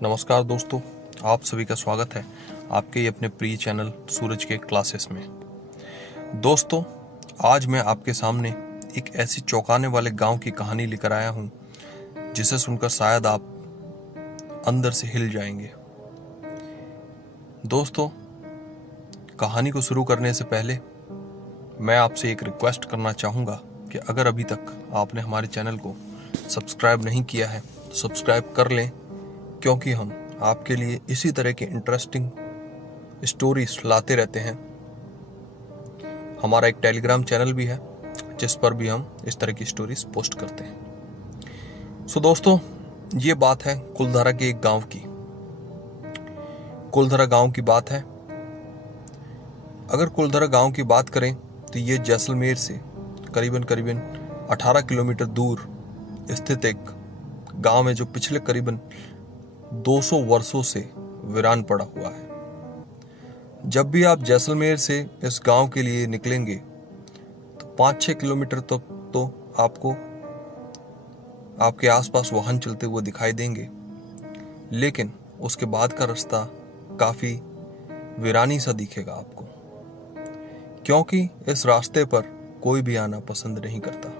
नमस्कार दोस्तों, आप सभी का स्वागत है आपके अपने प्रिय चैनल सूरज के क्लासेस में। दोस्तों, आज मैं आपके सामने एक ऐसी चौंकाने वाले गांव की कहानी लेकर आया हूं जिसे सुनकर शायद आप अंदर से हिल जाएंगे। दोस्तों, कहानी को शुरू करने से पहले मैं आपसे एक रिक्वेस्ट करना चाहूँगा कि अगर अभी तक आपने हमारे चैनल को सब्सक्राइब नहीं किया है तो सब्सक्राइब कर लें, क्योंकि हम आपके लिए इसी तरह के इंटरेस्टिंग स्टोरीज लाते रहते हैं। हमारा एक टेलीग्राम चैनल भी है जिस पर भी हम इस तरह की स्टोरीज पोस्ट करते हैं। सो दोस्तों, ये बात है कुलधारा के एक गांव की। कुलधारा गांव की बात है। अगर कुलधारा गांव की बात करें तो ये जैसलमेर से करीबन 18 किलोमीटर दूर स्थित एक गांव है जो पिछले करीबन 200 वर्षों से वीरान पड़ा हुआ है। जब भी आप जैसलमेर से इस गांव के लिए निकलेंगे तो 5-6 किलोमीटर तक तो आपको आपके आसपास वाहन चलते हुए दिखाई देंगे, लेकिन उसके बाद का रास्ता काफी वीरानी सा दिखेगा आपको, क्योंकि इस रास्ते पर कोई भी आना पसंद नहीं करता।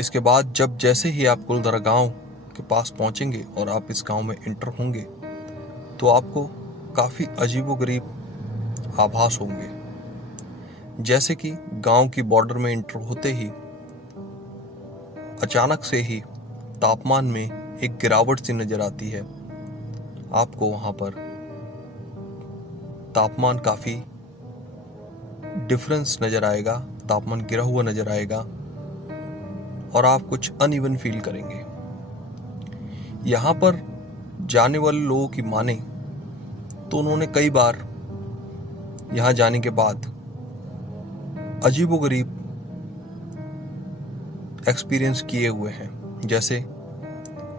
इसके बाद जब जैसे ही आप कुलधारा गांव के पास पहुंचेंगे और आप इस गांव में एंटर होंगे तो आपको काफी अजीबोगरीब आभास होंगे। जैसे कि गांव की बॉर्डर में एंटर होते ही अचानक से ही तापमान में एक गिरावट सी नजर आती है। आपको वहां पर तापमान काफी डिफरेंस नजर आएगा, तापमान गिरा हुआ नजर आएगा और आप कुछ अनइवन फील करेंगे। यहाँ पर जाने वाले लोगों की माने तो उन्होंने कई बार यहाँ जाने के बाद अजीबोगरीब एक्सपीरियंस किए हुए हैं। जैसे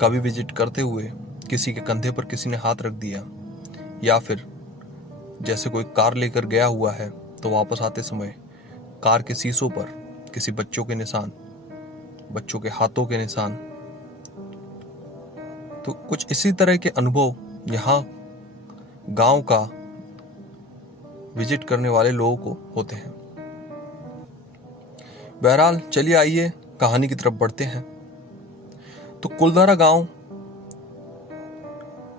कभी विजिट करते हुए किसी के कंधे पर किसी ने हाथ रख दिया, या फिर जैसे कोई कार लेकर गया हुआ है तो वापस आते समय कार के शीशों पर किसी बच्चों के निशान, बच्चों के हाथों के निशान। तो कुछ इसी तरह के अनुभव यहाँ गांव का विजिट करने वाले लोगों को होते हैं। बहरहाल, चलिए आइए कहानी की तरफ बढ़ते हैं। तो कुलधारा गांव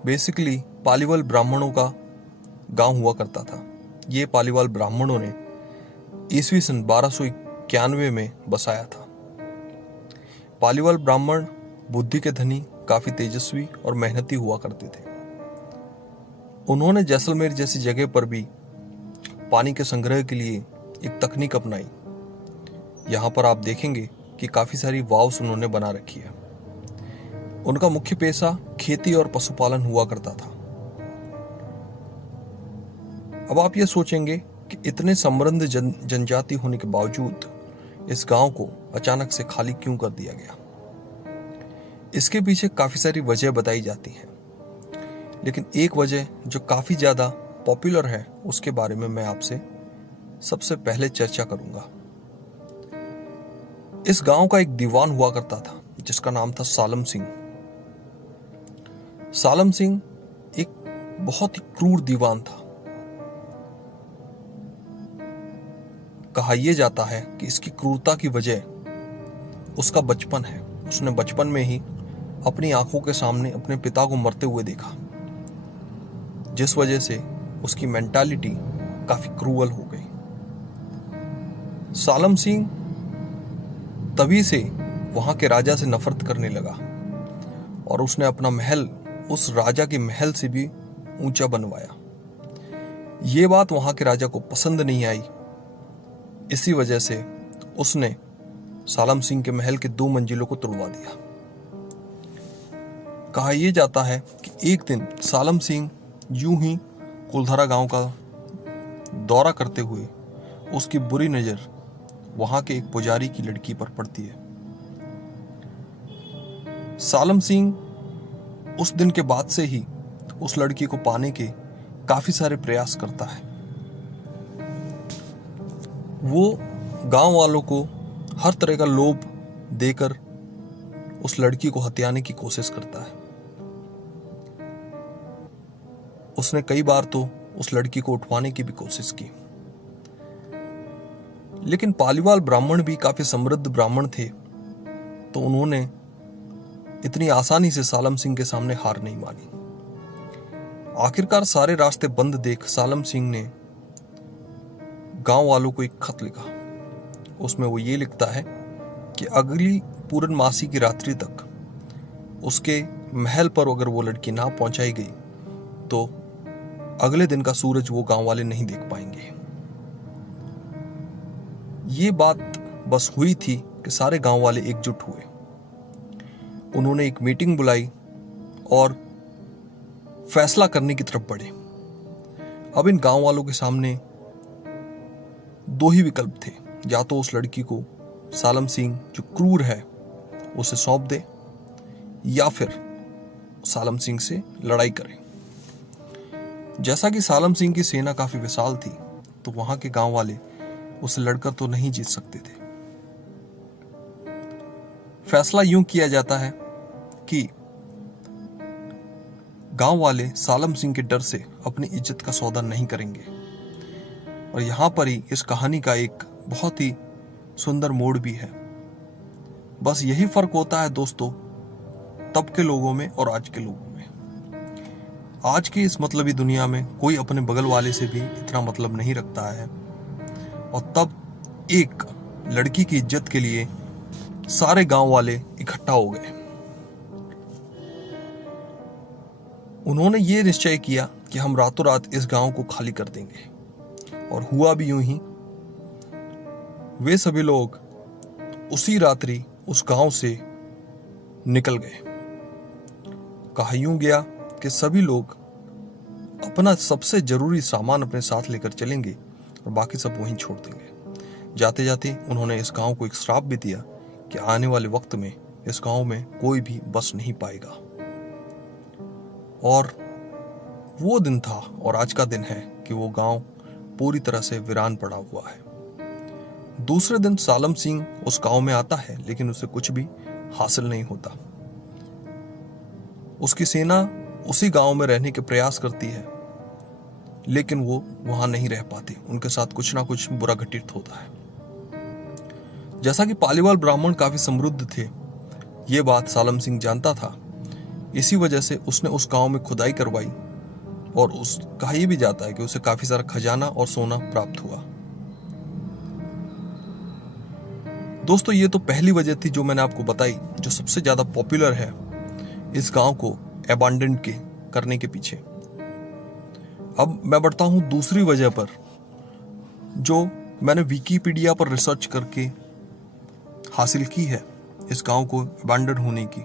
बेसिकली पालीवाल ब्राह्मणों का गांव हुआ करता था। ये पालीवाल ब्राह्मणों ने ईस्वी सन 1291 में बसाया था। पालीवाल ब्राह्मण बुद्धि के धनी, काफी तेजस्वी और मेहनती हुआ करते थे। उन्होंने जैसलमेर जैसी जगह पर भी पानी के संग्रह के लिए एक तकनीक अपनाई। यहाँ पर आप देखेंगे कि काफी सारी वाव्स उन्होंने बना रखी है। उनका मुख्य पेशा खेती और पशुपालन हुआ करता था। अब आप ये सोचेंगे कि इतने समृद्ध जनजाति होने के बावजूद इस गांव को अचानक से खाली क्यों कर दिया गया। इसके पीछे काफी सारी वजह बताई जाती हैं, लेकिन एक वजह जो काफी ज्यादा पॉपुलर है उसके बारे में मैं आपसे सबसे पहले चर्चा करूंगा। इस गांव का एक दीवान हुआ करता था जिसका नाम था सालम सिंह। सालम सिंह एक बहुत ही क्रूर दीवान था। कहा यह जाता है कि इसकी क्रूरता की वजह उसका बचपन है। उसने बचपन में ही अपनी आंखों के सामने अपने पिता को मरते हुए देखा, जिस वजह से उसकी मेंटालिटी काफी क्रूअल हो गई। सालम सिंह तभी से वहां के राजा से नफरत करने लगा और उसने अपना महल उस राजा के महल से भी ऊंचा बनवाया। ये बात वहां के राजा को पसंद नहीं आई। इसी वजह से उसने सालम सिंह के महल के 2 मंजिलों को तोड़वा दिया। कहा यह जाता है कि एक दिन सालम सिंह यूं ही कुलधारा गांव का दौरा करते हुए उसकी बुरी नजर वहां के एक पुजारी की लड़की पर पड़ती है। सालम सिंह उस दिन के बाद से ही उस लड़की को पाने के काफी सारे प्रयास करता है। वो गांव वालों को हर तरह का लोभ देकर उस लड़की को हथियाने की कोशिश करता है। उसने कई बार तो उस लड़की को उठवाने की भी कोशिश की, लेकिन पालीवाल ब्राह्मण भी काफी समृद्ध ब्राह्मण थे, तो उन्होंने इतनी आसानी से सालम सिंह के सामने हार नहीं मानी। आखिरकार सारे रास्ते बंद देख सालम सिंह ने गांव वालों को एक खत लिखा। उसमें वो ये लिखता है कि अगली पूर्णमासी की रात्रि तक उसके महल पर अगर वो लड़की ना पहुंचाई गई तो अगले दिन का सूरज वो गांव वाले नहीं देख पाएंगे। ये बात बस हुई थी कि सारे गांव वाले एकजुट हुए। उन्होंने एक मीटिंग बुलाई और फैसला करने की तरफ बढ़े। अब इन गांव वालों के सामने दो ही विकल्प थे, या तो उस लड़की को सालम सिंह जो क्रूर है उसे सौंप दे, या फिर सालम सिंह से लड़ाई करें। जैसा कि सालम सिंह की सेना काफी विशाल थी, तो वहां के गांव वाले उसे लड़कर तो नहीं जीत सकते थे। फैसला यूं किया जाता है कि गांव वाले सालम सिंह के डर से अपनी इज्जत का सौदा नहीं करेंगे। और यहां पर ही इस कहानी का एक बहुत ही सुंदर मोड़ भी है। बस यही फर्क होता है दोस्तों, तब के लोगों में और आज के लोगों में। आज की इस मतलबी दुनिया में कोई अपने बगल वाले से भी इतना मतलब नहीं रखता है, और तब एक लड़की की इज्जत के लिए सारे गांव वाले इकट्ठा हो गए। उन्होंने ये निश्चय किया कि हम रातों रात इस गांव को खाली कर देंगे, और हुआ भी यूं ही। वे सभी लोग उसी रात्रि उस गांव से निकल गए। कहा यूं गया कि सभी लोग अपना सबसे जरूरी सामान अपने साथ लेकर चलेंगे और बाकी सब वहीं छोड़ देंगे। जाते जाते उन्होंने इस गांव को एक श्राप भी दिया कि आने वाले वक्त में इस गांव में कोई भी बस नहीं पाएगा। और वो दिन था और आज का दिन है कि वो गांव पूरी तरह से वीरान पड़ा हुआ है। दूसरे दिन सालम सिंह उस गांव में आता है, लेकिन उसे कुछ भी हासिल नहीं होता। उसकी सेना उसी गांव में रहने के प्रयास करती है, लेकिन वो वहां नहीं रह पाती। उनके साथ कुछ ना कुछ बुरा घटित होता है। जैसा कि पालीवाल ब्राह्मण काफी समृद्ध थे, ये बात सालम सिंह जानता था। इसी वजह से उसने उस गांव में खुदाई करवाई, और उस कहा यह भी जाता है कि उसे काफी सारा खजाना और सोना प्राप्त हुआ। दोस्तों, ये तो पहली वजह थी जो मैंने आपको बताई, जो सबसे ज्यादा पॉपुलर है इस गांव को अबैंडन के करने के पीछे। अब मैं बढ़ता हूं दूसरी वजह पर, जो मैंने विकिपीडिया पर रिसर्च करके हासिल की है इस गांव को अबैंडन होने की।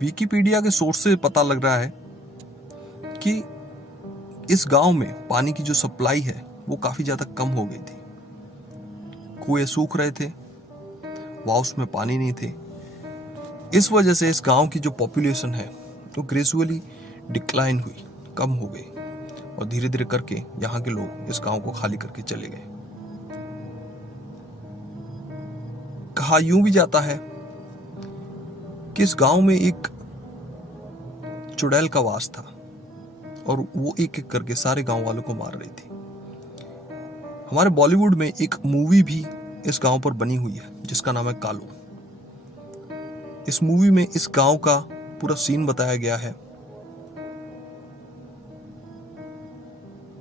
विकिपीडिया के सोर्स से पता लग रहा है कि इस गांव में पानी की जो सप्लाई है वो काफी ज्यादा कम हो गई थी। कुएं सूख रहे थे, वाउस में पानी नहीं थे। इस वजह से इस गांव की जो पॉपुलेशन है वो ग्रेजुअली डिक्लाइन हुई, कम हो गई, और धीरे धीरे करके यहाँ के लोग इस गांव को खाली करके चले गए। कहा यूं भी जाता है कि इस गांव में एक चुड़ैल का वास था, और वो एक एक करके सारे गांव वालों को मार रही थी। हमारे बॉलीवुड में एक मूवी भी इस गांव पर बनी हुई है जिसका नाम है कालू। इस मूवी में इस गांव का पूरा सीन बताया गया है।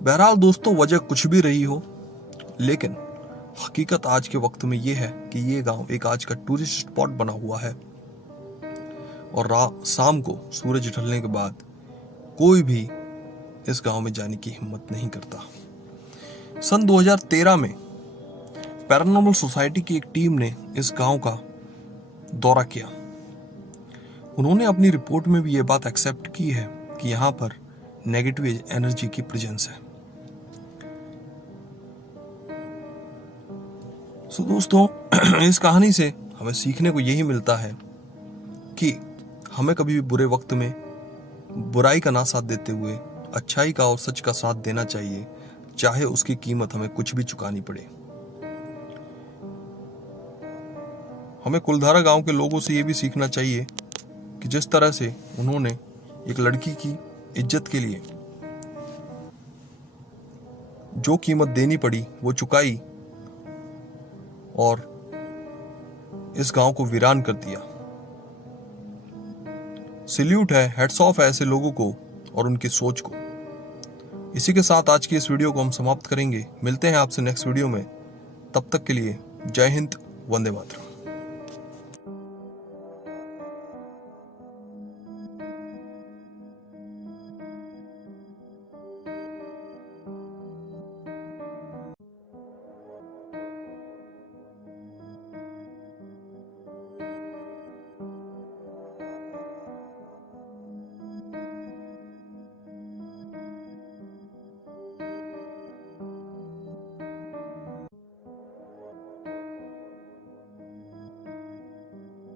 बहरहाल दोस्तों, वजह कुछ भी रही हो, लेकिन हकीकत आज के वक्त में यह है कि ये गांव एक आज का टूरिस्ट स्पॉट बना हुआ है, और शाम को सूरज ढलने के बाद कोई भी इस गांव में जाने की हिम्मत नहीं करता। सन 2013 में पैरानॉर्मल सोसाइटी की एक टीम ने इस गांव का दौरा किया। उन्होंने अपनी रिपोर्ट में भी यह बात एक्सेप्ट की है कि यहां पर नेगेटिव एनर्जी की प्रेजेंस है। सो दोस्तों, इस कहानी से हमें सीखने को यही मिलता है कि हमें कभी भी बुरे वक्त में बुराई का ना साथ देते हुए अच्छाई का और सच का साथ देना चाहिए, चाहे उसकी कीमत हमें कुछ भी चुकानी पड़े। हमें कुलधारा गांव के लोगों से यह भी सीखना चाहिए कि जिस तरह से उन्होंने एक लड़की की इज्जत के लिए जो कीमत देनी पड़ी वो चुकाई और इस गांव को वीरान कर दिया। सैल्यूट है, हेड्स ऑफ है ऐसे लोगों को और उनकी सोच को। इसी के साथ आज की इस वीडियो को हम समाप्त करेंगे। मिलते हैं आपसे नेक्स्ट वीडियो में। तब तक के लिए जय हिंद, वंदे मातरम।